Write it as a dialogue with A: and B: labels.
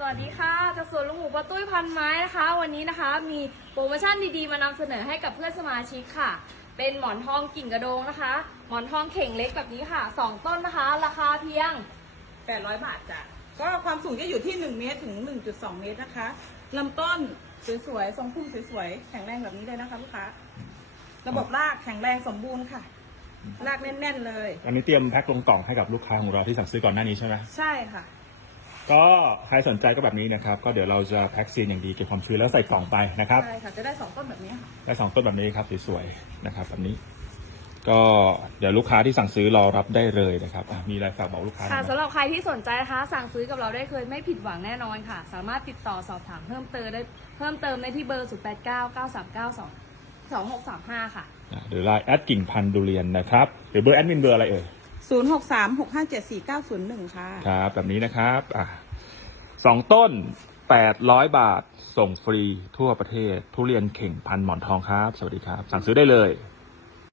A: สวัสดีค่ะจากสวนลุงหมูปะตุ้ยพันไม้นะคะ วันนี้นะคะมีโปรโมชั่นดีๆ มานำเสนอให้กับเพื่อนสมาชิกค่ะ เป็นหมอนทองกิ่งกระโดงนะคะ หมอนทองเข่งเล็กแบบนี้ค่ะ 2 ต้นนะคะ ราคาเพียง
B: 800 บาทจ้ะก็ความสูงจะอยู่ที่ 1 เมตรถึง 1.2 เมตรนะคะลำต้นสวยๆทรงพุ่มสวยๆแข็งแรงแบบนี้เลยนะคะลูกค้าระบบรากแข็งแรงสมบูรณ์ค่ะรากแน่นๆเลย
C: อันนี้เตรียมแพ็คลงกล่องให้กับลูกค้าของเราที่สั่งซื้อก่อนหน้านี้ใช่ไหม
B: ใช่ค่ะ
C: ก็ใครสนใจก็แบบนี้นะครับ ก็เดี๋ยวเราจะแพ็คซีนอย่างดีเก็บความชื้นแล้วใส่กล่องไปนะครับ
B: ใช่ค่ะ จะได้2ต้นแบบนี้ค่ะ
C: ได้สองต้นแบบนี้ครับสวยๆนะครับแบบนี้ ก็เดี๋ยวลูกค้าที่สั่งซื้อรอรับได้เลยนะครับอะมีอะไรฝากบอกลูกค้าหน่
A: ค่ะ
C: อยไหม
A: สำหรับใครที่สนใจนะคะ สั่งซื้อกับเราได้เคยไม่ผิดหวังแน่นอนค่ะ สามารถติดต่อสอบถามเพิ่มเติมได้เพิ่มเติมได้ที่เบอร์ 0 8 9 9 3 9 2 2 6 3 5 ค่ะ
C: อะหรือไลน์แอดกิ่งพันธุ์ดุเรียนนะครับหรือเบอร์แอดมินเบอร์อะไรเอ่ย
B: 0636574901ค่ะ
C: ครับแบบนี้นะครับอะสองต้น800บาทส่งฟรีทั่วประเทศ ทุเรียนเข่งพันหมอนทองครับ สวัสดีครับ สั่งซื้อได้เลย